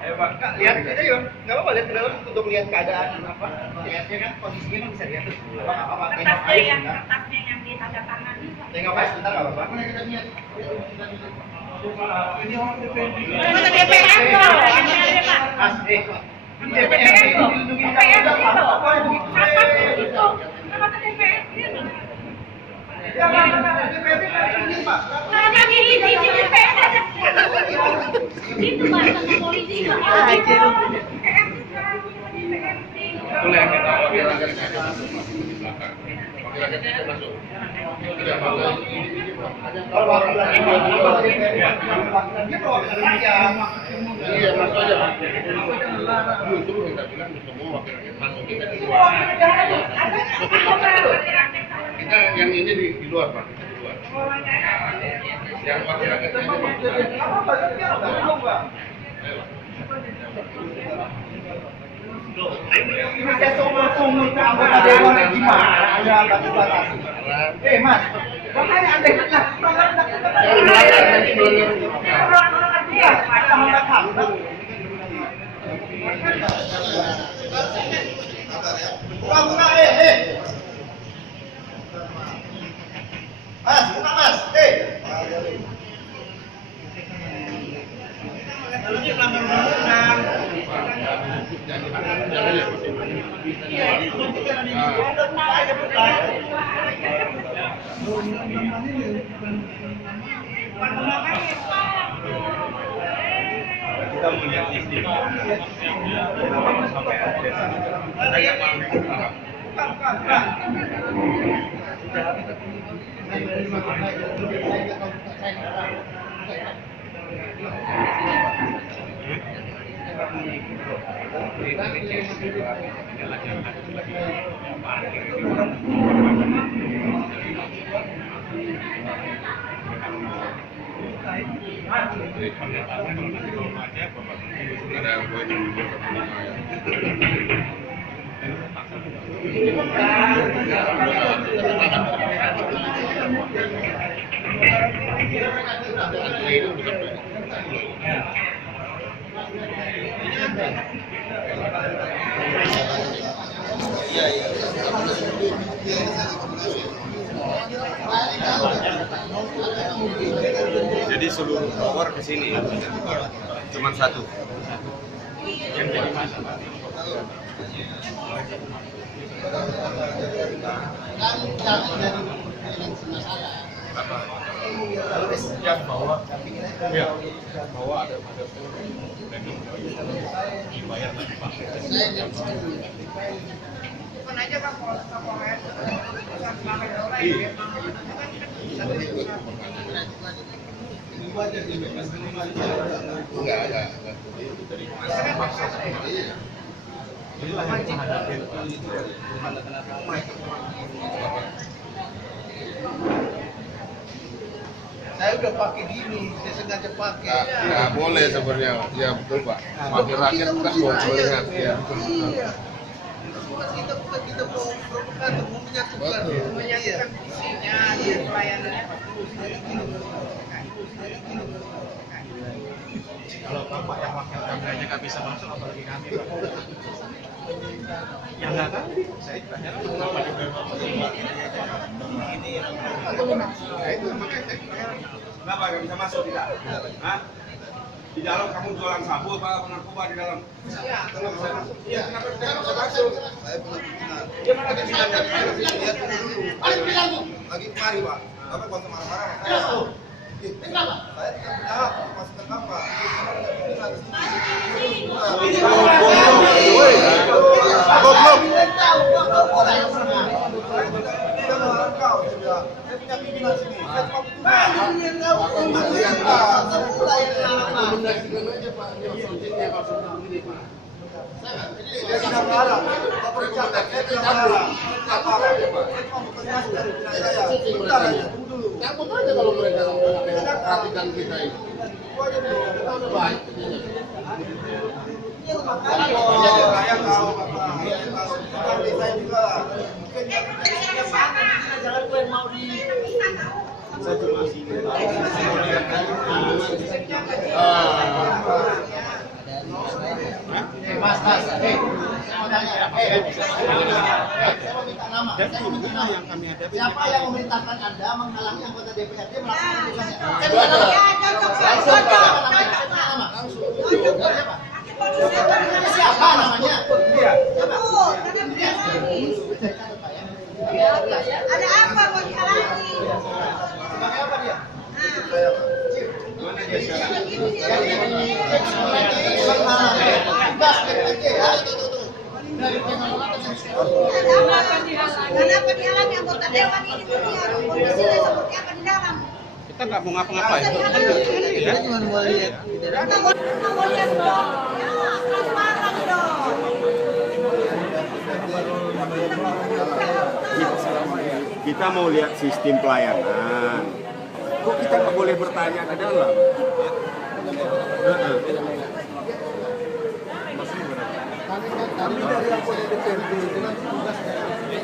Ayo Pak, Kak, lihat aja yuk. Nggak apa-apa, lihat ke dalam untuk lihat keadaan apa. CS-nya kan posisinya kan bisa lihat tuh. Apa kertasnya yang di tanda tangan itu. Tengok Pak, sebentar nggak apa-apa. Ini DPR loh, Mas, DPR loh, DPR itu, apa itu? Apa DPR itu? Karena ini di DPR ada itu bahasa polisi. Boleh kita wakil rakyat di belakang. Wakil rakyat itu masuk. Tidak apa-apa. kalau wakil rakyat Iya, masuk aja. Justru kita bilang semua wakil rakyat masuk kita di luar. Kita yang ini di luar Pak, di luar. Yang wakil rakyat ini ini saya sumur ke anggota dewan gimana ada batasi. Mas, makanya anda lah. Mas, buka Mas. Kita punya sistem sampai ada yang buat Jadi seluruh tower ke sini, cuma satu. Yang dari mana, Pak? Apa? Yang bawah, ya, bawah ada dibayar lagi Pak. Bukan aja Pak Kapolres, enggak. Saya udah pakai gini, saya sengaja pakai. Nggak boleh sebenarnya, ya betul Pak. Wakil rakyat kan boleh ingat ya. Kita mau provokator, mau menyatukan. menyatukan visinya, pelayanannya Kalau Bapak yang wakil kameranya nggak bisa masuk, apalagi kami Pak. Yang nggak tahu, saya tanya kenapa juga Kenapa nggak bisa masuk tidak? Hah? Di dalam kamu jualan sabu apa narkoba di dalam? Kenapa bisa masuk? Iya, kenapa tidak bisa masuk? Saya belum pimpinan. Dia mana pimpinannya? Lihat dulu. Lagi kemari Pak. Bapak kuasa marah-marah. Kenapa? Saya tidak menjawab masukan Bapak. Goblok. Kita melarang kau, saya punya pimpinan sini. Saya cuma butuh Rekomendasikan aja Pak, ini begini Pak. Dia tidak melarang. Pak Perintah, saya tidak melarang. Apa? Saya cuma berkoordinasi dari pihak saya. Bentar aja, tunggu dulu. Takut aja kalau mereka perhatikan kita ini. Tunggu aja dulu. Kita udah baik. Oh, saya tahu, Bapak. Saya tahu. Seperti saya juga. Mungkin Jangan gue mau di. saya cuma sini. Mas, saya mau tanya, saya mau minta nama. Saya mau minta nama. yang kami hadapi. Siapa yang memerintahkan Anda menghalangi anggota DPRD melakukan tugasnya? Siapa namanya? Ada apa kok dihalangi? Sebagai apa dia? Mana dia sekarang? Kenapa dihalangi anggota dewan ini melihat kondisinya seperti apa di dalam? Kita nggak mau ngapa-ngapain. Kita cuma mau lihat. Kita mau lihat dong. Ya, transparan dong. Kita mau lihat sistem pelayanan. Kok kita nggak boleh bertanya ke dalam? Kami dari anggota DPRD dengan tugas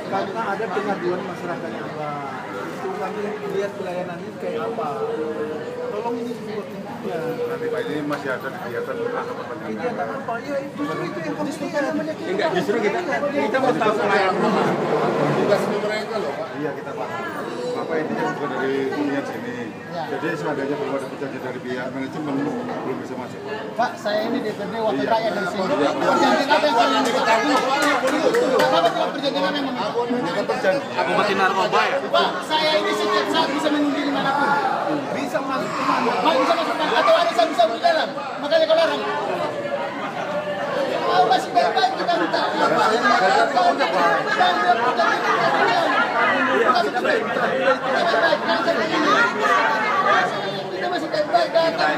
karena ada pengaduan masyarakat yang apa. Itu kami lihat pelayanannya kayak apa. Tolong ini dibuatnya. Nanti Pak ini masih ada kegiatan Kegiatan apa? Ya justru itu yang kami suka namanya. Enggak, justru kita mau tahu pelayanan. tugasnya mereka loh Pak. Iya kita paham. Bapak ini kan bukan dari dunia sini. Jadi seadanya belum ada perjanjian dari pihak manajemen belum bisa masuk. Pak, saya ini DPRD wakil rakyat dari sini. Perjanjian apa yang kalian diketahui? Apa perjanjian apa yang Perjanjian. Aku masih narkoba ya. Pak, saya ini setiap saat bisa mengundi dimanapun. Bisa masuk ke mana? Pak bisa masuk atau ada saya bisa di dalam. Makanya kau larang. Mau masih baik-baik kita minta. Kita masih baik-baik datang.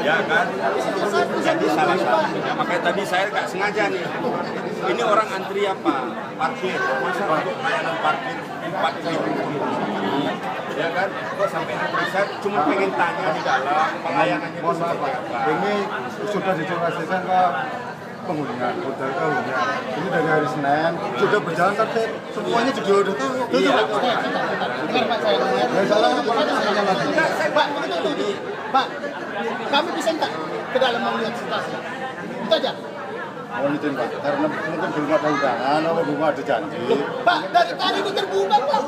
Ya kan? Jadi salah satu. Ya, makanya tadi saya nggak sengaja nih. Ini orang antri apa? Parkir. Masa untuk layanan parkir 4.000. Ya kan? Kok sampai antri? Saya cuma pengen tanya di dalam pelayanannya itu Mohon maaf seperti Pak, apa. ini sudah diinformasikan ke penghunian, hotel ke hunian. Ini dari hari Senin sudah berjalan tapi semuanya juga udah tahu. Iya. Dengar Pak saya. Yang salah apa lagi? Pak, begitu. Pak, kami bisa enggak ke dalam melihat situasi? Itu aja. Mohon izin Pak, karena mungkin belum ada undangan atau belum ada janji. Pak, dari tadi itu terbuka, Pak.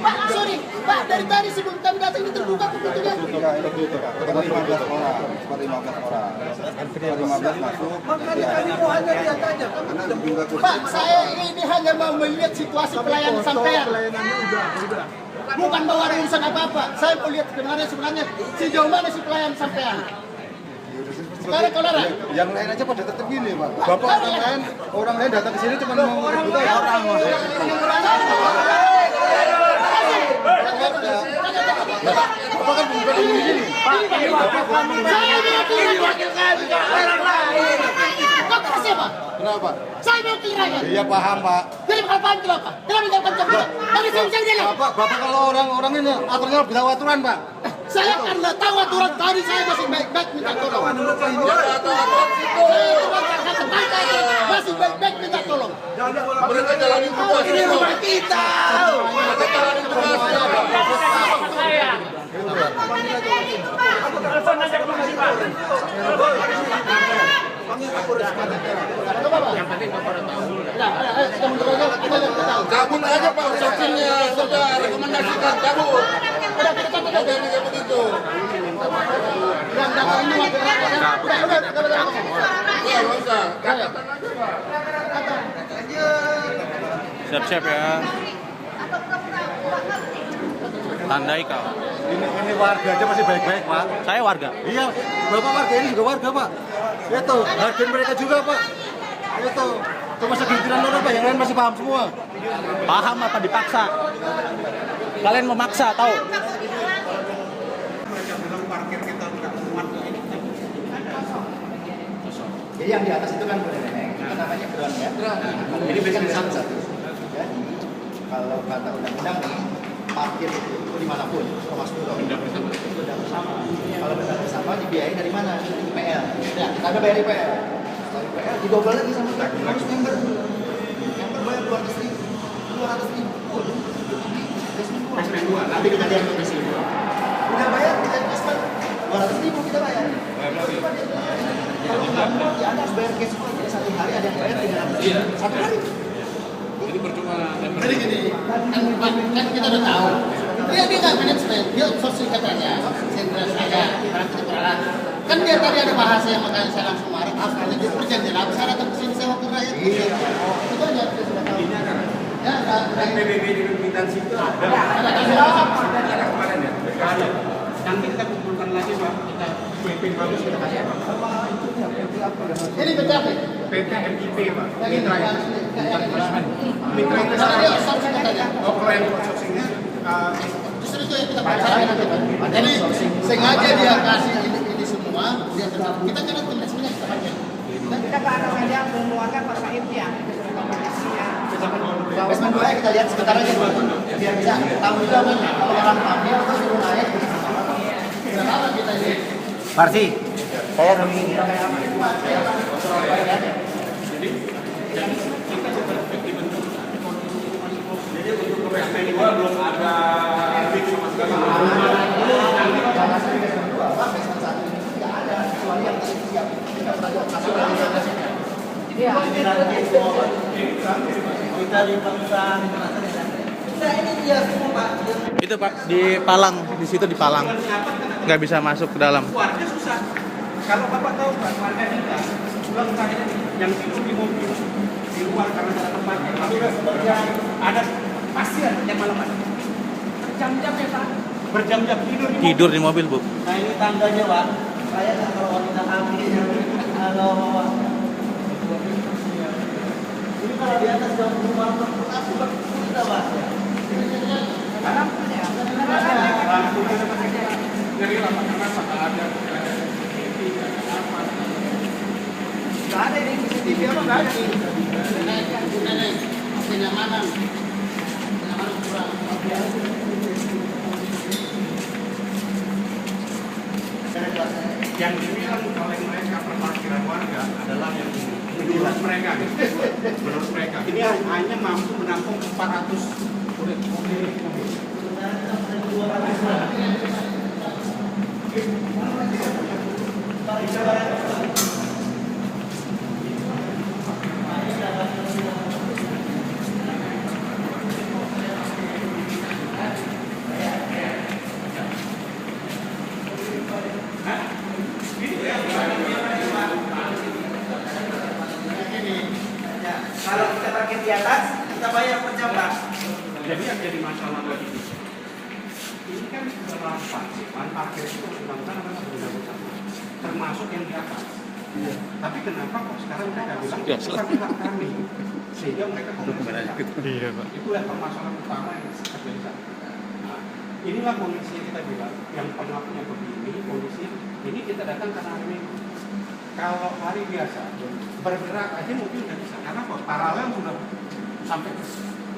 Pak, sorry. Pak, dari tadi sebelum kami datang ini terbuka pintunya. Itu Pak, sekitar 15 orang, sekitar 15 orang. Sekitar 15 masuk. Makanya kami mau hanya lihat aja. Kami tidak buka Pak, saya ini hanya mau melihat situasi pelayanan sampean. pelayanannya udah. Bukan bawa ada urusan apa-apa. Saya mau lihat sebenarnya sejauh mana si pelayan sampean. Sekarang kau larang. Yang lain aja pada tetap gini Pak. Bapak orang lain datang ke sini cuma mau rebutan orang. Bapak kan bukan ini gini. Saya ini wakil rakyat orang lain. Kau kata siapa? Kenapa? Saya wakil rakyat. Iya paham Pak. Jadi kalau paham kenapa? Kenapa tidak kencang? Tadi saya bisa jalan. Bapak kalau orang ini aturannya bisa aturan Pak. Saya karena tahu aturan tadi saya masih baik-baik minta tolong. Masih baik-baik minta tolong. Mereka jalanin tugas. Ini rumah kita. Yang penting Bapak udah tahu dulu. Cabut aja Pak usahanya sudah rekomendasikan cabut. Jangan kayak begitu. Yang datang ini wakil rakyat. Iya, nggak usah. Siap-siap ya. Tandai kau. Ini warga aja masih baik-baik Pak. Saya warga. Iya, Bapak warga ini juga warga Pak. Itu, hargain mereka juga Pak. Itu, cuma segelintiran orang Pak, yang lain masih paham semua. Paham apa dipaksa? Kalian memaksa, tahu? Jadi yang di atas itu kan boleh naik, itu namanya drone ya. Ini biasanya satu-satu. Jadi kalau kata undang-undang nih, parkir itu dimanapun, termasuk drone. Benda bersama. Kalau benda bersama dibiayai dari mana? IPL. Ya, kita ada bayar IPL. Setelah IPL didobel lagi sama kita, harus member. Member bayar 200.000. Nanti kita lihat di sini. Udah bayar kita investment 200.000 kita bayar. Kalau nggak mau ya Anda harus bayar cash flow. Jadi satu hari ada yang bayar 300.000 satu hari. Jadi percuma. Jadi gini, kan kita udah tahu. Dia nggak manajemen, dia outsourcing katanya. Sendirian saya, barang kita peralat. Kan dia tadi ada bahasa yang makanya saya langsung marah. Harus dia perjanjian apa? Saya datang ke sini saya wakil rakyat. Itu aja kita sudah tahu. Ya, PBB di Bintan situ ada. Ada kemarin ya. Ada. Nanti kita kumpulkan lagi Pak. Kita briefing bagus kita kasih apa? ini PTAP. PT MIP Pak. Mitra Investment. Mitra Karena dia Investment. outsourcing katanya. Oh, kalau yang outsourcingnya Justru itu yang kita percaya nanti Pak. Jadi sengaja dia kasih ini semua, dia tetap kita kan investmentnya kita pakai. Kita ke atas saja mengeluarkan Pak Said ya. Investment dua kita lihat sebentar aja dulu. Biar bisa tahu juga kan kalau orang ambil terus suruh naik. Kenapa kita ini? Marsi, saya Rumi. jadi untuk PSP 2 belum ada fix sama sekali. Jangan sampai investment dua, Pak. Investment satu ini tidak ada kecuali yang siap. Kita pernah lihat masuk dari investasinya. Iya. Kita di perusahaan Nah ini dia semua Pak. Itu Pak di Palang, di situ di Palang. Nggak bisa masuk ke dalam. Warga susah. Kalau Bapak tahu Pak, warga kita pulang saya yang tidur di mobil di luar karena ada tempatnya. Ada pasti ada yang malaman. Jam-jam ya Pak. Berjam-jam Tidur di mobil, Bu. Nah ini tangganya Pak. Saya nggak kalau wanita hamil kalau ini kalau di atas jam rumah aku kita Pak. ngeri lah Pak, karena ada Nggak ada ini CCTV apa nggak ada nih. Nenek, kenyamanan kurang. yang dibilang oleh mereka perparkiran warga adalah yang menurut mereka ini hanya mampu menampung 400 mobil. Kalau kita parkir di atas, kita bayar per jam Pak. Jadi yang jadi masalah lagi ini kan setelah parkir itu dilakukan adalah berbeda bersama, termasuk yang di atas. Iya. Tapi kenapa kok sekarang mereka bilang bukan kami, sehingga mereka Iya, Pak. itulah permasalahan utama yang terjadi. Nah, inilah kondisi yang kita bilang yang pengapnya begini kondisi ini kita datang karena hari Minggu. Kalau hari biasa bergerak aja mungkin nggak bisa karena kok paralel sudah sampai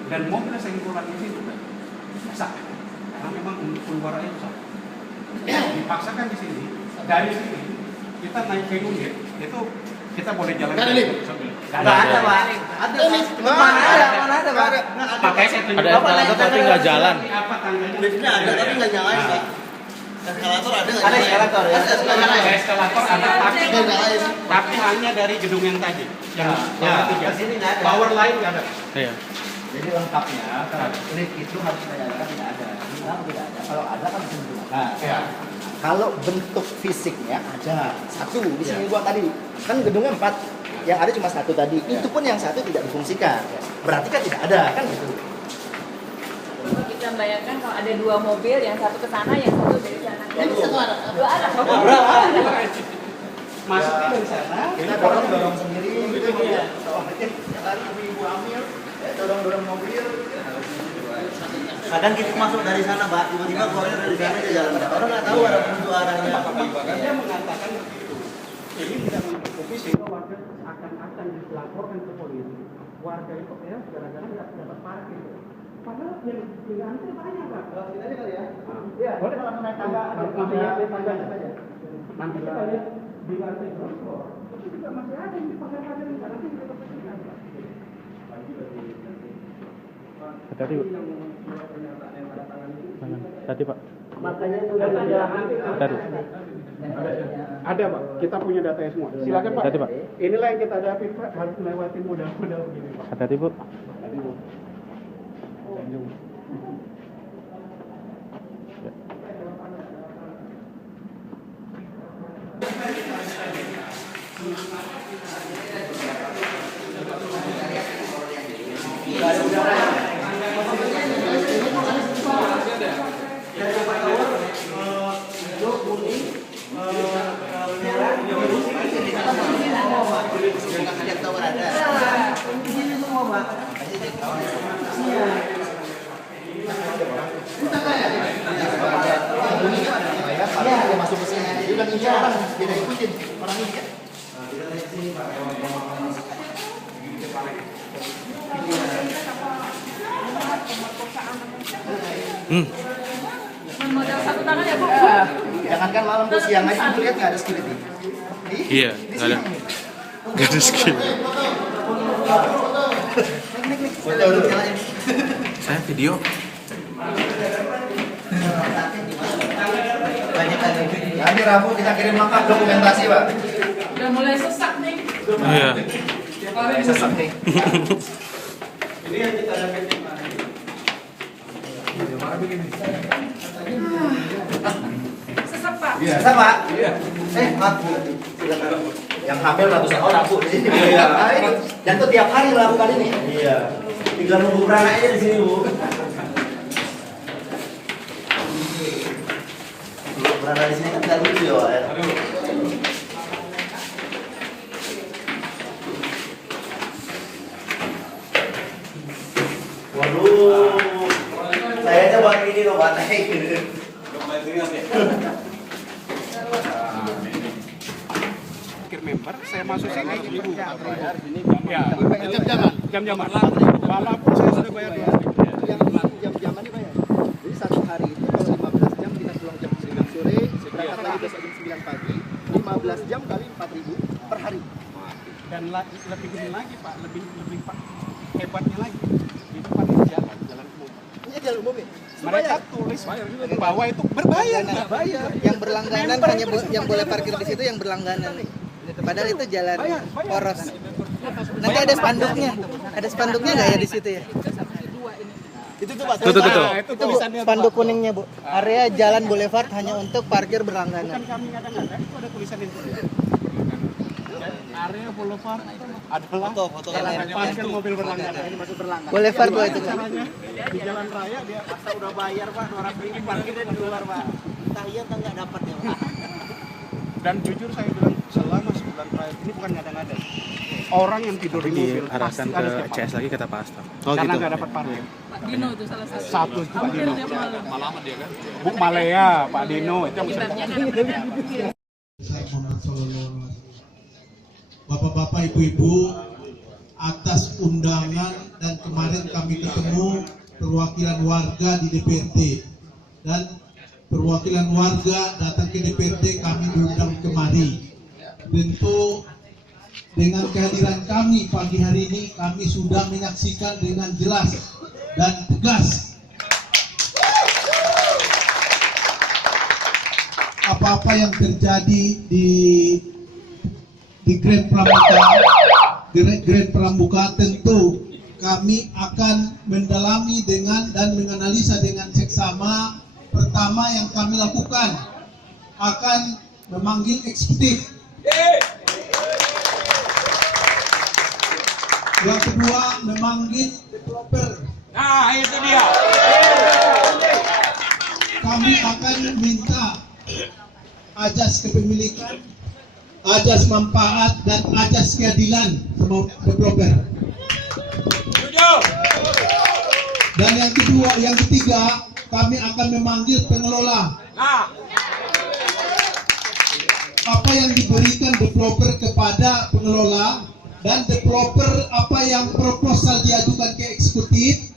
dan mobilnya saya keluar di situ kan bisa karena memang untuk keluar aja susah. Dipaksakan di sini dari sini kita naik ke unit itu kita boleh jalan. Nggak ada lift? Nggak ada Pak. Ada lift. Mana ada Pak? Makanya saya tunjuk. Ada eskalator tapi nggak jalan. Apa tangganya? Liftnya ada tapi nggak nyalain Pak. Eskalator ada nggak? Ada eskalator ya? Ada eskalator ada nyalain. tapi hanya dari gedung yang tadi yang Ke sini nggak ada. power line nggak ada. Iya. Jadi lengkapnya kalau lift itu harus menyatakan tidak ada. Bilang tidak ada. Kalau ada kan bisa digunakan. Ya. Kalau bentuk fisiknya ada satu di sini gua tadi kan gedungnya 4, yang ada cuma satu tadi. Itu pun yang satu tidak difungsikan. Berarti kan tidak ada kan gitu. Coba kita bayangkan kalau ada 2 mobil, yang satu ke sana, yang satu dari sana. Yang satu ada. 2 arah. Masuknya dari sana. Kita dorong sendiri gitu ya. Lari ibu hamil, dorong mobil. Kadang kita masuk dari sana Pak, tiba-tiba keluar dari sana dia jalan. Orang nggak tahu ada pintu arahnya. Dia mengatakan begitu. Ini tidak mendukung sehingga warga akan dilaporkan ke polisi. Warga itu ya gara-gara nggak dapat parkir. Padahal yang antri banyak Pak. Sini aja kali ya. Iya, Boleh kalau naik tangga, nanti ya, ya, tangga aja. nanti kita lihat di lantai berapa. Itu juga masih ada yang dipakai-pakai di sana. Nanti kita bersihkan Pak. Tadi Pak. Tadi Pak. Makanya udah Tadi. Ada Pak, kita punya datanya semua. Silakan Pak. Tadi Pak. Inilah yang kita hadapi Pak, harus melewati modal-modal begini Pak. Tadi Bu. Tadi Bu. Dia masuk ke sini. Dia udah ngincar orang, dia udah ikutin orang ini kan. Modal satu tangan ya Bu. Jangankan malam tuh siang aja aku lihat nggak ada security. Iya, nggak ada. Nggak ada skill. Foto dulu. Saya video. Banyak kan. Nanti Rabu kita kirim lengkap dokumentasi Pak. Udah mulai sesak nih. Iya. Sesak nih. Ini yang kita hadapi Pak. Sesak Pak. Iya, Pak. Iya. Maaf Bu. Silakan. Yang hamil ratusan orang Bu di sini. Iya. Dan itu tiap hari melakukan ini. Iya. Tinggal nunggu beranak aja di sini Bu. Beranak di sini kan tidak lucu ya. Waduh. Saya aja buat ini loh, buat naik gitu. Parkir member, saya masuk sini Ibu. Ya, jam-jaman. Walaupun saya sudah bayar 2. Yang jam-jaman ini bayar. Jadi satu hari itu kalau 15 jam kita pulang jam 9 sore, berangkat lagi besok jam 9 pagi, 15 jam kali 4.000 per hari. Dan lebih gini lagi Pak, lebih Pak hebatnya lagi. Itu parkir jalan umum. Ini jalan umum ya? Mereka tulis di bawah itu berbayar. Bayar. Yang berlangganan hanya yang boleh parkir di situ yang berlangganan. Padahal itu jalan poros. Nanti ada spanduknya. Ada spanduknya nggak ya di situ ya? Itu tuh Pak. Tuh. Itu Bu, spanduk kuningnya Bu. Area jalan boulevard hanya untuk parkir berlangganan. Kan kami kadang-kadang itu ada tulisan itu. Area boulevard adalah Foto parkir mobil berlangganan. Ini masuk berlangganan. Boulevard Bu itu. Di jalan raya dia Masa udah bayar Pak, orang ini parkirnya di luar Pak. Entah iya atau nggak dapat ya Pak. dan jujur saya bilang selama sebulan terakhir ini bukan ngada-ngada. Orang yang tidur di mobil Diarahkan pasti ada ke setiap CS lagi kata Pak Asta. karena nggak dapat parkir. Pak Dino itu salah satu. Satu itu Pak Hampir Dino. tiap malam. Bu Malaya, Pak Dino itu yang Akibatnya nggak dapat. Bapak-bapak, ibu-ibu, atas undangan dan kemarin kami ketemu perwakilan warga di DPRD dan perwakilan warga datang ke DPRD, kami diundang kemari. Tentu dengan kehadiran kami pagi hari ini kami sudah menyaksikan dengan jelas dan tegas apa-apa yang terjadi di Grand Pramuka. Tentu kami akan mendalami dan menganalisa dengan seksama. Pertama yang kami lakukan akan memanggil eksekutif. Yang kedua memanggil developer. Nah, itu dia. Kami akan minta ajas kepemilikan, ajas manfaat dan ajas keadilan sama developer. Dan yang ketiga, kami akan memanggil pengelola. apa yang diberikan developer kepada pengelola, dan developer apa yang proposal diajukan ke eksekutif,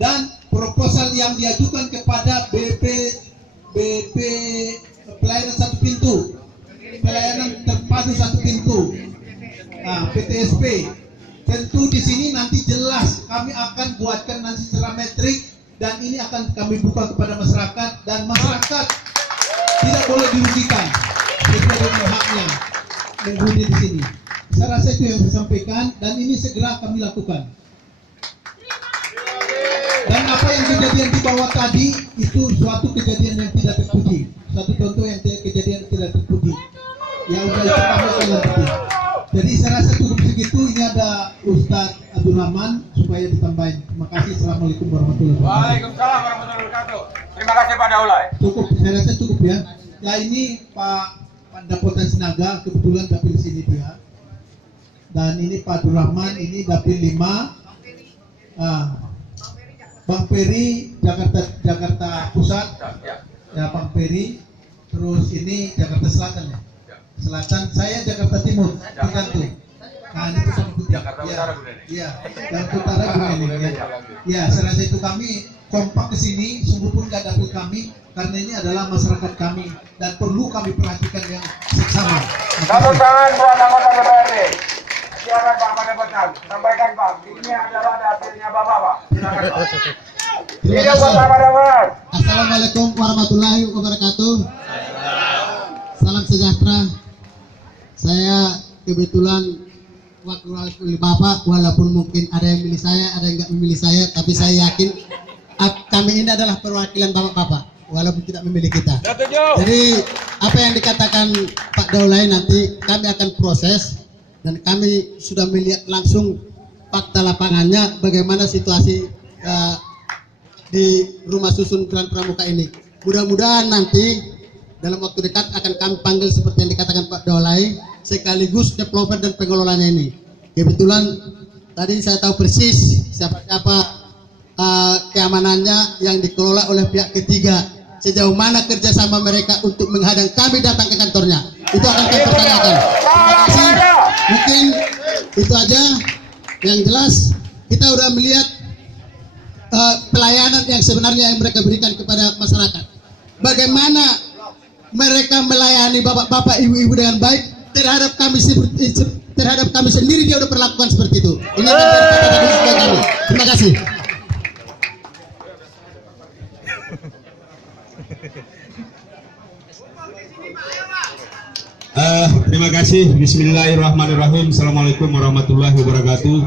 dan proposal yang diajukan kepada BP pelayanan satu pintu, pelayanan terpadu satu pintu, PTSP. Tentu di sini nanti jelas kami akan buatkan nanti secara metrik, dan ini akan kami buka kepada masyarakat, dan masyarakat tidak boleh dirugikan sesuai dengan haknya menghuni di sini. Saya rasa itu yang saya sampaikan, dan ini segera kami lakukan. Dan apa yang kejadian di bawah tadi itu suatu kejadian yang tidak terpuji, satu contoh yang kejadian tidak terpuji. Ya udah itu kami akan lanjutin. Jadi saya rasa cukup segitu. Ini ada Ustadz Abdul Rahman supaya ditambahin. Terima kasih. Assalamualaikum warahmatullahi wabarakatuh. Waalaikumsalam warahmatullahi wabarakatuh. Terima kasih Pak Daulay. Cukup, saya rasa cukup ya. Ya ini Pak Pandapotan Sinaga kebetulan dapil sini dia. Dan ini Pak Abdul Rahman, ini dapil 5. Bang Peri Jakarta Pusat. Ya Bang Peri. Terus ini Jakarta Selatan ya. Selatan, saya Jakarta Timur, tergantung. Nah ini bersama putih. Jakarta Utara Bu Neni. Iya, Jakarta Utara Bu Neni. Ya, saya rasa itu kami kompak ke sini, sungguh pun gak dapil kami, karena ini adalah masyarakat kami dan perlu kami perhatikan yang seksama. Satu tangan buat anggota DPRD. Silakan Pak Pandapotan, sampaikan Pak. Ini adalah dapilnya Bapak Pak. Silakan Pak. Terima Hidup kasih. Bapak Pandapotan. Assalamualaikum warahmatullahi wabarakatuh. Salam sejahtera. Saya kebetulan wakil Bapak, walaupun mungkin ada yang milih saya, ada yang nggak memilih saya, tapi saya yakin kami ini adalah perwakilan Bapak-Bapak, walaupun tidak memilih kita. Jadi apa yang dikatakan Pak Daulay nanti kami akan proses, dan kami sudah melihat langsung fakta lapangannya bagaimana situasi di rumah susun Grand Pramuka ini. Mudah-mudahan nanti dalam waktu dekat akan kami panggil seperti yang dikatakan Pak Daulay, sekaligus developer dan pengelolanya ini. Kebetulan tadi saya tahu persis siapa-siapa keamanannya yang dikelola oleh pihak ketiga. Sejauh mana kerjasama mereka untuk menghadang kami datang ke kantornya, itu akan kami pertanyakan. Terima kasih. Mungkin itu aja. Yang jelas kita sudah melihat pelayanan yang sebenarnya yang mereka berikan kepada masyarakat. Bagaimana mereka melayani bapak-bapak, ibu-ibu dengan baik terhadap kami sendiri, dia sudah perlakukan seperti itu. Ini adalah kami. Terima kasih. Terima kasih. Bismillahirrahmanirrahim. Assalamualaikum warahmatullahi wabarakatuh.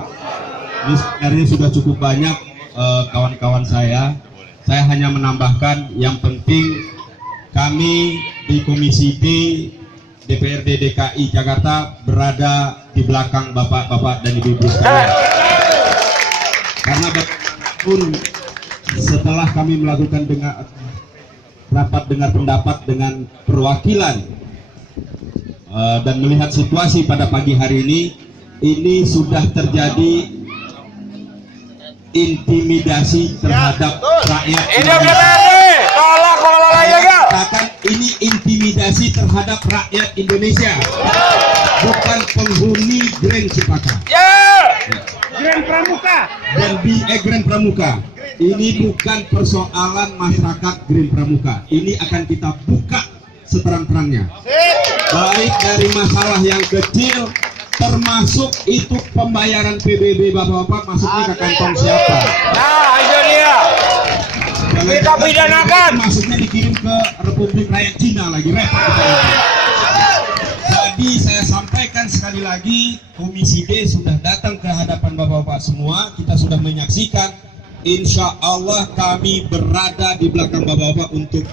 Ini sebenarnya sudah cukup banyak kawan-kawan saya. Saya hanya menambahkan yang penting kami di Komisi D DPRD DKI Jakarta berada di belakang bapak-bapak dan ibu-ibu sekalian. Karena bagaimanapun setelah kami melakukan rapat dengar pendapat dengan perwakilan dan melihat situasi pada pagi hari ini sudah terjadi intimidasi terhadap rakyat Indonesia. Katakan ini intimidasi terhadap rakyat Indonesia, bukan penghuni Grand Cempaka. Grand Pramuka. Dan di Grand Pramuka ini bukan persoalan masyarakat Grand Pramuka. Ini akan kita buka seterang-terangnya. Baik dari masalah yang kecil, termasuk itu pembayaran PBB bapak-bapak masuknya ke kantong siapa? Nah, itu dia. Kita pidanakan. Maksudnya dikirim ke Republik Rakyat Cina lagi, repot. Jadi saya sampaikan sekali lagi, Komisi D sudah datang ke hadapan bapak-bapak semua. Kita sudah menyaksikan. Insya Allah kami berada di belakang bapak-bapak untuk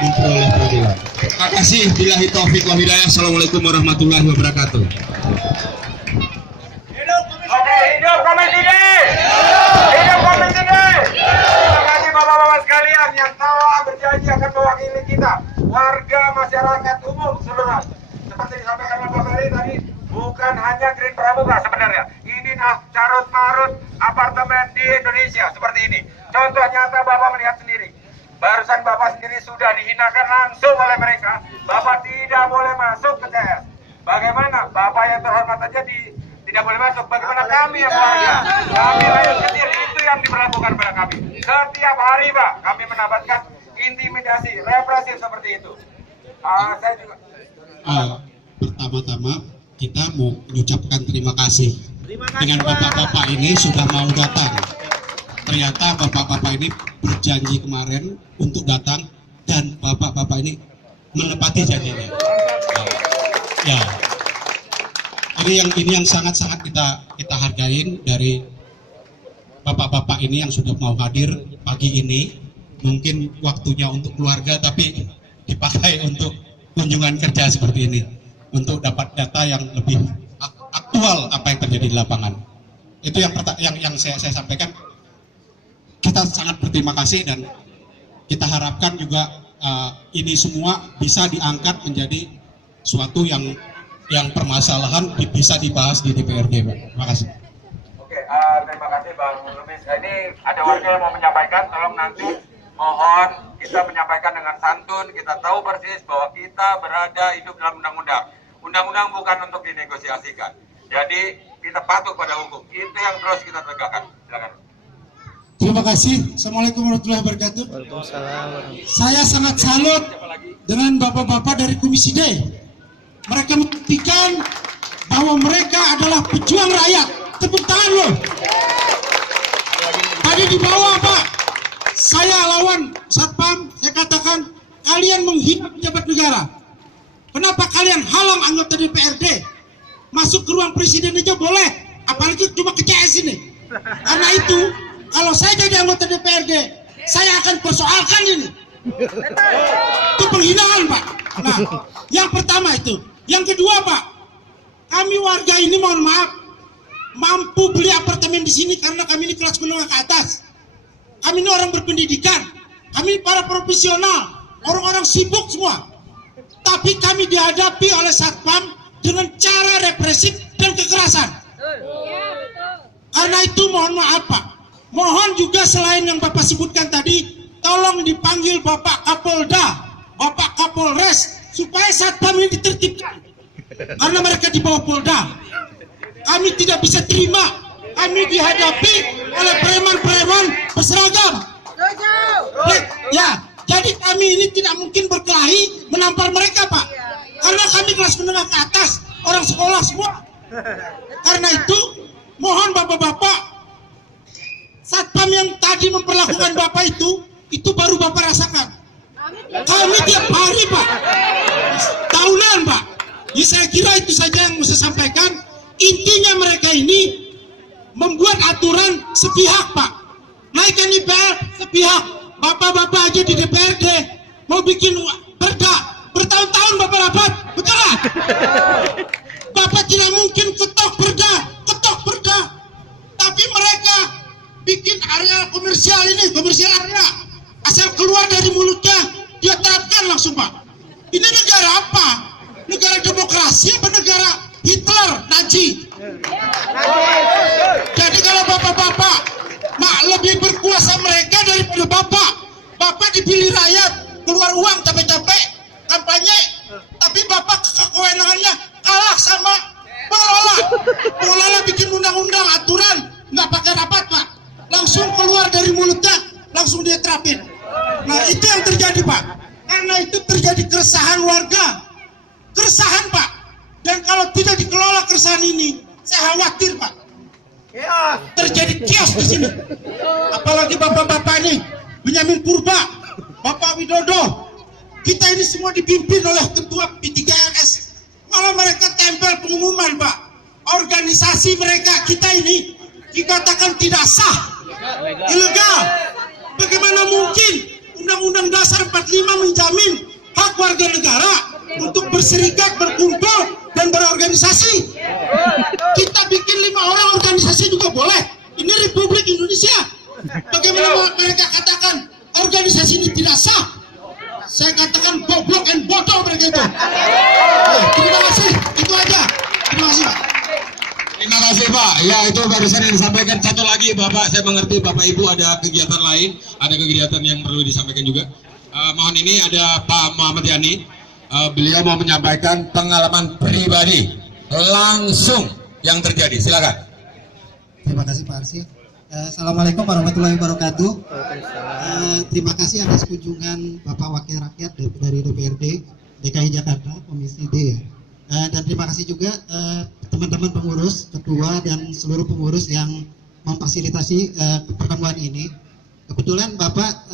memperoleh keadilan. Terima kasih. Billahi taufiq wal hidayah. Assalamualaikum warahmatullahi wabarakatuh. Hidup Komisi D. Hidup Komisi D. Terima kasih bapak-bapak sekalian yang telah berjanji akan mewakili kita, warga masyarakat umum seluruh. Seperti disampaikan Bapak Ferry tadi, bukan hanya Grand Pramuka sebenarnya. Ini carut-marut apartemen di Indonesia seperti ini. Contoh nyata Bapak melihat sendiri. Barusan Bapak sendiri sudah dihinakan langsung oleh mereka. Bapak tidak boleh masuk ke saja tidak boleh masuk. Bagaimana kami yang warga? Kami rakyat kecil, itu yang diberlakukan pada kami. Setiap hari Pak, kami mendapatkan intimidasi, represi seperti itu. Saya juga. Pertama-tama kita mau mengucapkan terima kasih dengan bapak-bapak ini sudah mau datang. Ternyata bapak-bapak ini berjanji kemarin untuk datang dan bapak-bapak ini menepati janjinya. Ya, ini yang sangat-sangat kita hargain dari bapak-bapak ini yang sudah mau hadir pagi ini. Mungkin waktunya untuk keluarga tapi dipakai untuk kunjungan kerja seperti ini untuk dapat data yang lebih aktual apa yang terjadi di lapangan. Itu yang saya sampaikan. Kita sangat berterima kasih dan kita harapkan juga ini semua bisa diangkat menjadi suatu yang permasalahan bisa dibahas di DPRD. Terima kasih. Oke, terima kasih Bang Lumis. Ini ada warga yang mau menyampaikan, tolong nanti mohon kita menyampaikan dengan santun, kita tahu persis bahwa kita berada hidup dalam undang-undang. Undang-undang bukan untuk dinegosiasikan. Jadi kita patuh pada hukum. Itu yang terus kita tegakkan. Silakan. Terima kasih. Assalamualaikum warahmatullahi wabarakatuh. Saya sangat salut dengan bapak-bapak dari Komisi D. Mereka membuktikan bahwa mereka adalah pejuang rakyat. Tepuk tangan loh. Tadi di bawah Pak, saya lawan Satpam, saya katakan kalian menghina pejabat negara. Kenapa kalian halang anggota DPRD masuk ke ruang presiden aja boleh, apalagi cuma ke CS ini. Karena itu kalau saya jadi anggota DPRD, saya akan persoalkan ini. Itu penghinaan Pak. Nah, yang pertama itu. Yang kedua Pak, kami warga ini mohon maaf mampu beli apartemen di sini karena kami ini kelas menengah ke atas. Kami ini orang berpendidikan, kami para profesional, orang-orang sibuk semua. Tapi kami dihadapi oleh Satpam dengan cara represif dan kekerasan. Karena itu mohon maaf Pak. Mohon juga selain yang Bapak sebutkan tadi, tolong dipanggil Bapak Kapolda, Bapak Kapolres, supaya Satpam ini ditertibkan. Karena mereka di bawah Polda. Kami tidak bisa terima kami dihadapi oleh preman-preman berseragam. Ya, jadi kami ini tidak mungkin berkelahi menampar mereka Pak. Karena kami kelas menengah ke atas, orang sekolah semua. Karena itu, mohon Bapak-bapak, Satpam yang tadi memperlakukan Bapak itu baru Bapak rasakan. Kami tiap hari Pak, tahunan Pak. Ya, saya kira itu saja yang saya sampaikan. Intinya mereka ini membuat aturan sepihak Pak. Naikkan IPL sepihak. Bapak-bapak aja di DPRD mau bikin perda, bertahun-tahun Bapak rapat, betul lah? Bapak tidak mungkin ketok perda. Tapi mereka bikin area komersial ini, komersial area. Asal keluar dari mulutnya, dia terapkan langsung Pak. Ini negara apa? Negara demokrasi apa negara Hitler, Nazi? Jadi kalau bapak-bapak lebih berkuasa mereka daripada bapak. Bapak dipilih rakyat, keluar uang capek-capek, kampanye. Tapi bapak kewenangannya kalah sama pengelola. Pengelola bikin undang-undang, aturan, nggak pakai rapat Pak. Langsung keluar dari mulutnya, langsung dia terapin. Nah itu yang terjadi Pak. Karena itu terjadi keresahan warga. Keresahan Pak. Dan kalau tidak dikelola keresahan ini, saya khawatir Pak. Terjadi chaos di sini. Apalagi bapak-bapak ini, Benyamin Purba, Bapak Widodo. Kita ini semua dipimpin oleh ketua P3RS. Malah mereka tempel pengumuman Pak. Organisasi mereka, kita ini dikatakan tidak sah, ilegal. Bagaimana mungkin Undang-Undang Dasar 45 menjamin hak warga negara untuk berserikat, berkumpul, dan berorganisasi. Kita bikin 5 orang organisasi juga boleh. Ini Republik Indonesia. Bagaimana mereka katakan organisasi ini tidak sah? Saya katakan goblok and bodoh mereka itu. Terima kasih. Itu aja. Terima kasih Pak. Terima kasih Pak. Ya itu barusan yang disampaikan. Satu lagi Bapak, saya mengerti Bapak Ibu ada kegiatan lain, ada kegiatan yang perlu disampaikan juga. Mohon ini ada Pak Muhammad Yani. Beliau mau menyampaikan pengalaman pribadi langsung yang terjadi. Silakan. Terima kasih Pak Arsi. Assalamualaikum warahmatullahi wabarakatuh. Terima kasih atas kunjungan Bapak Wakil Rakyat dari DPRD DKI Jakarta Komisi D. Dan terima kasih juga teman-teman pengurus, ketua dan seluruh pengurus yang memfasilitasi pertemuan ini. Kebetulan Bapak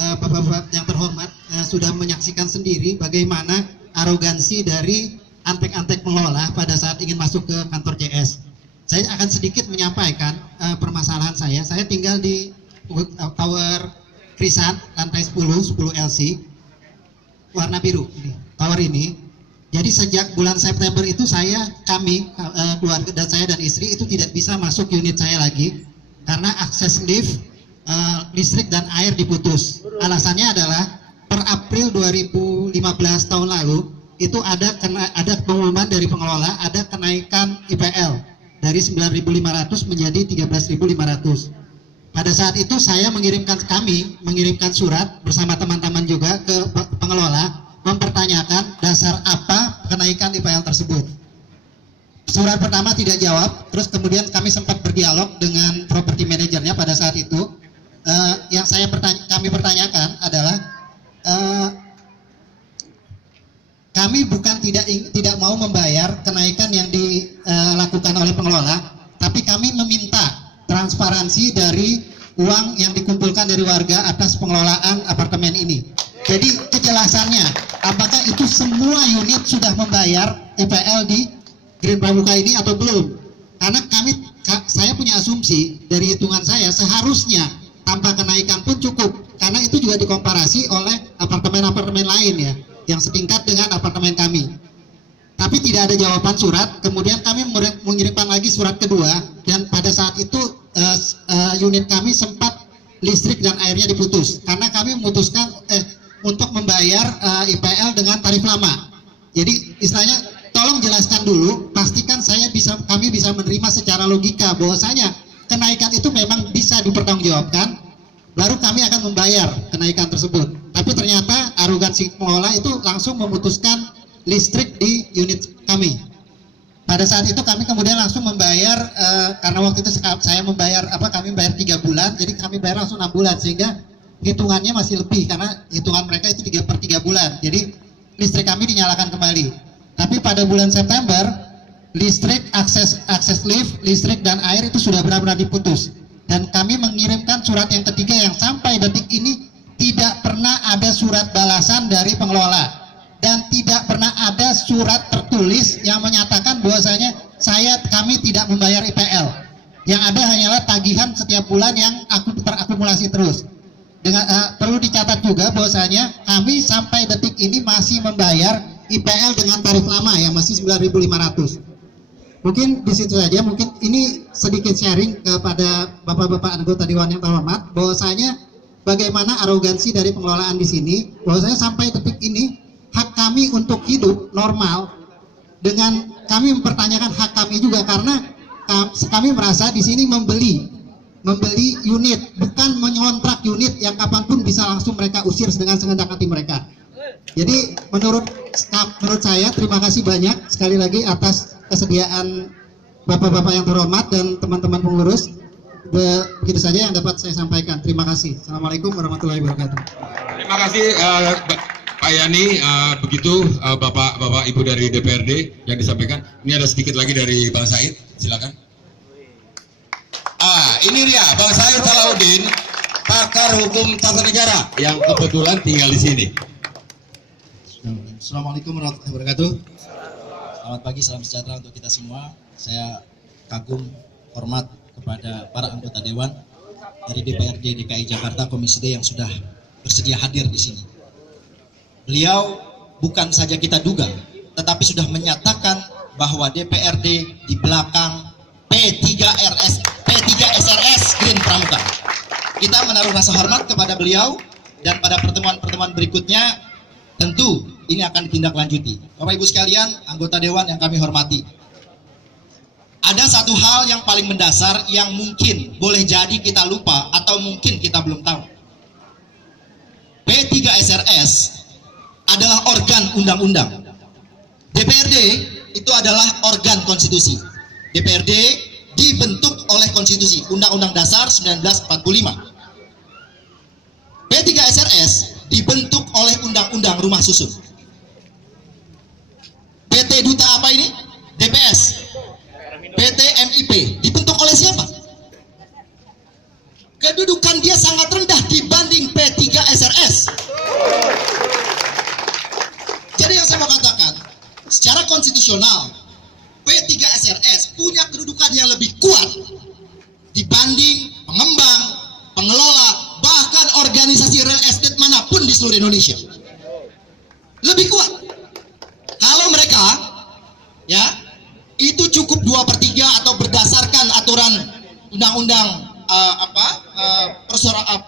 yang terhormat sudah menyaksikan sendiri bagaimana arogansi dari antek-antek pengelola pada saat ingin masuk ke kantor CS. Saya akan sedikit menyampaikan permasalahan saya. Saya tinggal di Tower Krisan, lantai 10 LC, warna biru. Tower ini. Jadi sejak bulan September itu kami keluarga dan saya dan istri itu tidak bisa masuk unit saya lagi karena akses lift, listrik dan air diputus. Alasannya adalah per April 2015 tahun lalu itu ada pengumuman dari pengelola ada kenaikan IPL dari 9.500 menjadi 13.500. Pada saat itu kami mengirimkan surat bersama teman-teman juga ke pengelola mempertanyakan dasar apa kenaikan IPL tersebut. Surat pertama tidak jawab, terus kemudian kami sempat berdialog dengan property manajernya pada saat itu. Yang kami pertanyakan adalah kami bukan tidak mau membayar kenaikan yang dilakukan oleh pengelola, tapi kami meminta transparansi dari uang yang dikumpulkan dari warga atas pengelolaan apartemen ini. Jadi kejelasannya, apakah itu semua unit sudah membayar IPL di Green Pramuka ini atau belum? Karena saya punya asumsi dari hitungan saya seharusnya tanpa kenaikan pun cukup, karena itu juga dikomparasi oleh apartemen-apartemen lain ya, yang setingkat dengan apartemen kami. Tapi tidak ada jawaban surat, kemudian kami mengirimkan lagi surat kedua, dan pada saat itu unit kami sempat listrik dan airnya diputus, karena kami memutuskan untuk membayar IPL dengan tarif lama. Jadi istilahnya, tolong jelaskan dulu, pastikan kami bisa menerima secara logika bahwasanya kenaikan itu memang bisa dipertanggungjawabkan, baru kami akan membayar kenaikan tersebut. Tapi ternyata arogansi pengelola itu langsung memutuskan listrik di unit kami. Pada saat itu kami kemudian langsung membayar, karena waktu itu kami membayar 3 bulan, jadi kami bayar langsung 6 bulan, sehingga hitungannya masih lebih, karena hitungan mereka itu 3/3 bulan. Jadi listrik kami dinyalakan kembali. Tapi pada bulan September, listrik, akses lift, listrik dan air itu sudah benar-benar diputus. Dan kami mengirimkan surat yang ketiga yang sampai detik ini tidak pernah ada surat balasan dari pengelola. Dan tidak pernah ada surat tertulis yang menyatakan bahwasanya kami tidak membayar IPL. Yang ada hanyalah tagihan setiap bulan yang terakumulasi terus. Perlu dicatat juga bahwasanya kami sampai detik ini masih membayar IPL dengan tarif lama ya, masih 9.500. Mungkin di situ saja, mungkin ini sedikit sharing kepada bapak-bapak anggota Dewan yang terhormat bahwasanya bagaimana arogansi dari pengelolaan di sini, bahwasanya sampai detik ini hak kami untuk hidup normal, dengan kami mempertanyakan hak kami juga, karena kami merasa di sini membeli unit, bukan mengontrak unit yang kapanpun bisa langsung mereka usir dengan segenap hati mereka. Jadi menurut saya, terima kasih banyak sekali lagi atas kesediaan bapak-bapak yang terhormat dan teman-teman pengurus. Begitu saja yang dapat saya sampaikan. Terima kasih. Assalamualaikum warahmatullahi wabarakatuh. Terima kasih Pak Yani. Begitu bapak-bapak ibu dari DPRD yang disampaikan. Ini ada sedikit lagi dari Bang Said. Silakan. Ini dia Bang Said Salahuddin, pakar hukum tata negara yang kebetulan tinggal di sini. Assalamualaikum warahmatullahi wabarakatuh. Selamat pagi, salam sejahtera untuk kita semua. Saya kagum, hormat kepada para anggota Dewan dari DPRD DKI Jakarta Komisi D yang sudah bersedia hadir di sini. Beliau bukan saja kita duga, tetapi sudah menyatakan bahwa DPRD di belakang P3 SRS Green Pramuka. Kita menaruh rasa hormat kepada beliau, dan pada pertemuan-pertemuan berikutnya tentu ini akan ditindaklanjuti. Bapak Ibu sekalian, anggota Dewan yang kami hormati, ada satu hal yang paling mendasar yang mungkin boleh jadi kita lupa atau mungkin kita belum tahu. P3 SRS adalah organ undang-undang. DPRD itu adalah organ konstitusi. DPRD dibentuk oleh konstitusi, Undang-Undang Dasar 1945. P3SRS dibentuk oleh Undang-Undang Rumah Susun. PT Duta apa ini? DPS. PT MIP dibentuk oleh siapa? Kedudukan dia sangat rendah dibanding P3SRS. Jadi yang saya mau katakan, secara konstitusional P3SRS punya kedudukan yang lebih kuat dibanding pengembang, pengelola, bahkan organisasi real estate manapun di seluruh Indonesia. Lebih kuat. Kalau mereka ya itu cukup 2/3 atau berdasarkan aturan undang-undang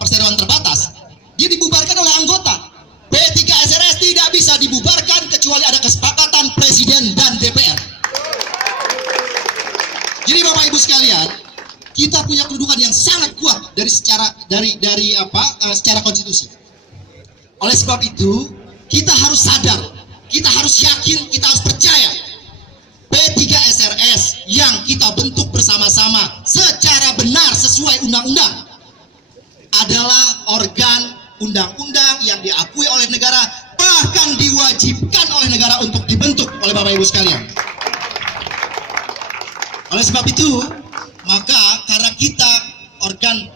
perseroan terbatas, dia dibubarkan oleh anggota. P3SRS tidak bisa dibubarkan kecuali ada kesepakatan presiden dan DPR. Jadi Bapak Ibu sekalian, kita punya kedudukan yang sangat kuat secara konstitusi. Oleh sebab itu, kita harus sadar, kita harus yakin, kita harus percaya P3SRS yang kita bentuk bersama-sama secara benar sesuai undang-undang adalah organ undang-undang yang diakui oleh negara, bahkan diwajibkan oleh negara untuk dibentuk oleh Bapak Ibu sekalian. Oleh sebab itu, maka karena kita organ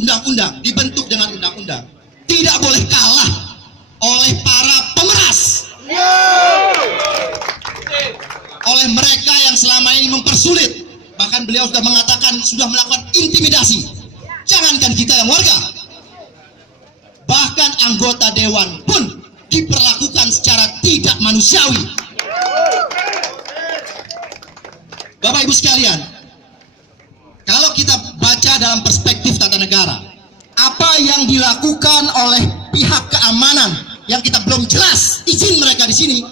undang-undang dibentuk dengan undang-undang, tidak boleh kalah oleh para pemeras, oleh mereka yang selama ini mempersulit. Bahkan beliau sudah mengatakan sudah melakukan intimidasi. Jangankan kita yang warga, bahkan anggota dewan pun diperlakukan secara tidak manusiawi. Bapak Ibu sekalian, kalau kita baca dalam perspektif tata negara, apa yang dilakukan oleh pihak keamanan yang kita belum jelas izin mereka di sini,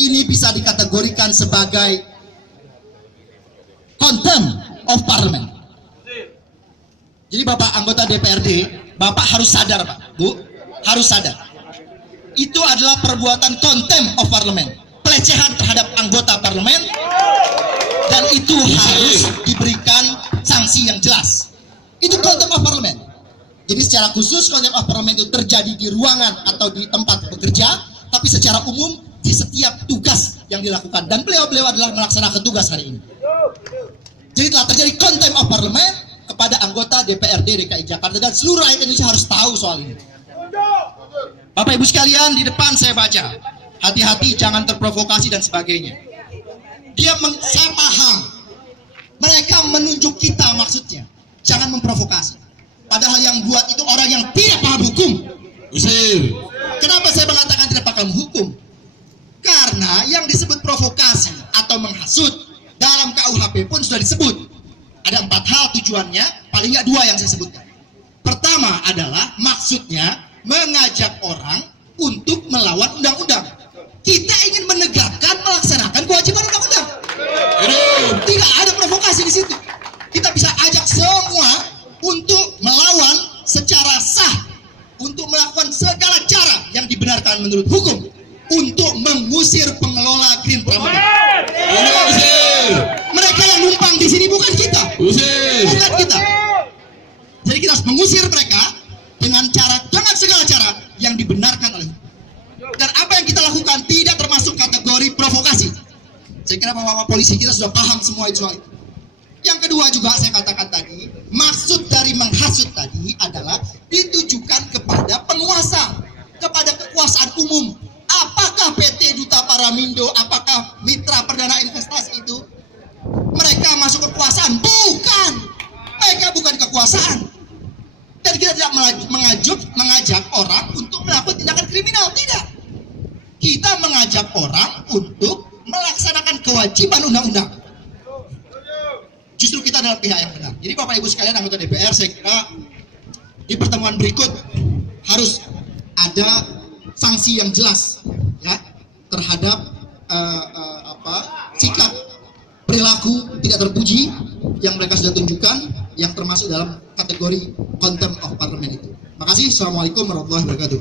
ini bisa dikategorikan sebagai contempt of parliament. Jadi Bapak anggota DPRD, Bapak harus sadar Pak, Bu, harus sadar. Itu adalah perbuatan contempt of parliament, pelecehan terhadap anggota parlemen, dan itu harus diberikan sanksi yang jelas. Itu contempt of parliament. Jadi secara khusus contempt of parliament itu terjadi di ruangan atau di tempat bekerja, tapi secara umum di setiap tugas yang dilakukan. Dan beliau-beliau adalah melaksanakan tugas hari ini. Jadi telah terjadi contempt of parliament kepada anggota DPRD DKI Jakarta, dan seluruh rakyat Indonesia harus tahu soal ini. Bapak Ibu sekalian, di depan saya baca, hati-hati jangan terprovokasi dan sebagainya. Saya paham, mereka menunjuk kita maksudnya, jangan memprovokasi. Padahal yang buat itu orang yang tidak paham hukum. Kenapa saya mengatakan tidak paham hukum? Karena yang disebut provokasi atau menghasut dalam KUHP pun sudah disebut. Ada 4 hal tujuannya, paling nggak 2 yang saya sebutkan. Pertama adalah maksudnya mengajak orang untuk melawan undang-undang. Kita ingin menegakkan, melaksanakan kewajiban undang-undang. Tidak ada provokasi di situ. Kita bisa ajak semua untuk melawan secara sah, untuk melakukan segala cara yang dibenarkan menurut hukum untuk mengusir pengelola Green Pramuka. Mereka yang numpang di sini bukan kita, bukan kita. Jadi kita harus mengusir mereka dengan segala cara yang dibenarkan oleh hukum. Dan apa yang kita lakukan tidak termasuk kategori provokasi. Saya kira bapak-bapak polisi kita sudah paham semua itu. Yang kedua juga saya katakan tadi, maksud dari menghasut tadi adalah ditujukan kepada penguasa, kepada kekuasaan umum. Apakah PT Duta Paramindo, apakah mitra perdana investasi itu mereka masuk kekuasaan? Bukan, mereka bukan kekuasaan. Dan kita tidak mengajak orang untuk melakukan tindakan kriminal, tidak. Kita mengajak orang untuk melaksanakan kewajiban undang-undang. Justru kita adalah pihak yang benar. Jadi Bapak Ibu sekalian anggota DPR, saya kira di pertemuan berikut harus ada sanksi yang jelas ya terhadap sikap perilaku tidak terpuji yang mereka sudah tunjukkan, yang termasuk dalam kategori contempt of parliament itu. Makasih. Assalamualaikum warahmatullahi wabarakatuh.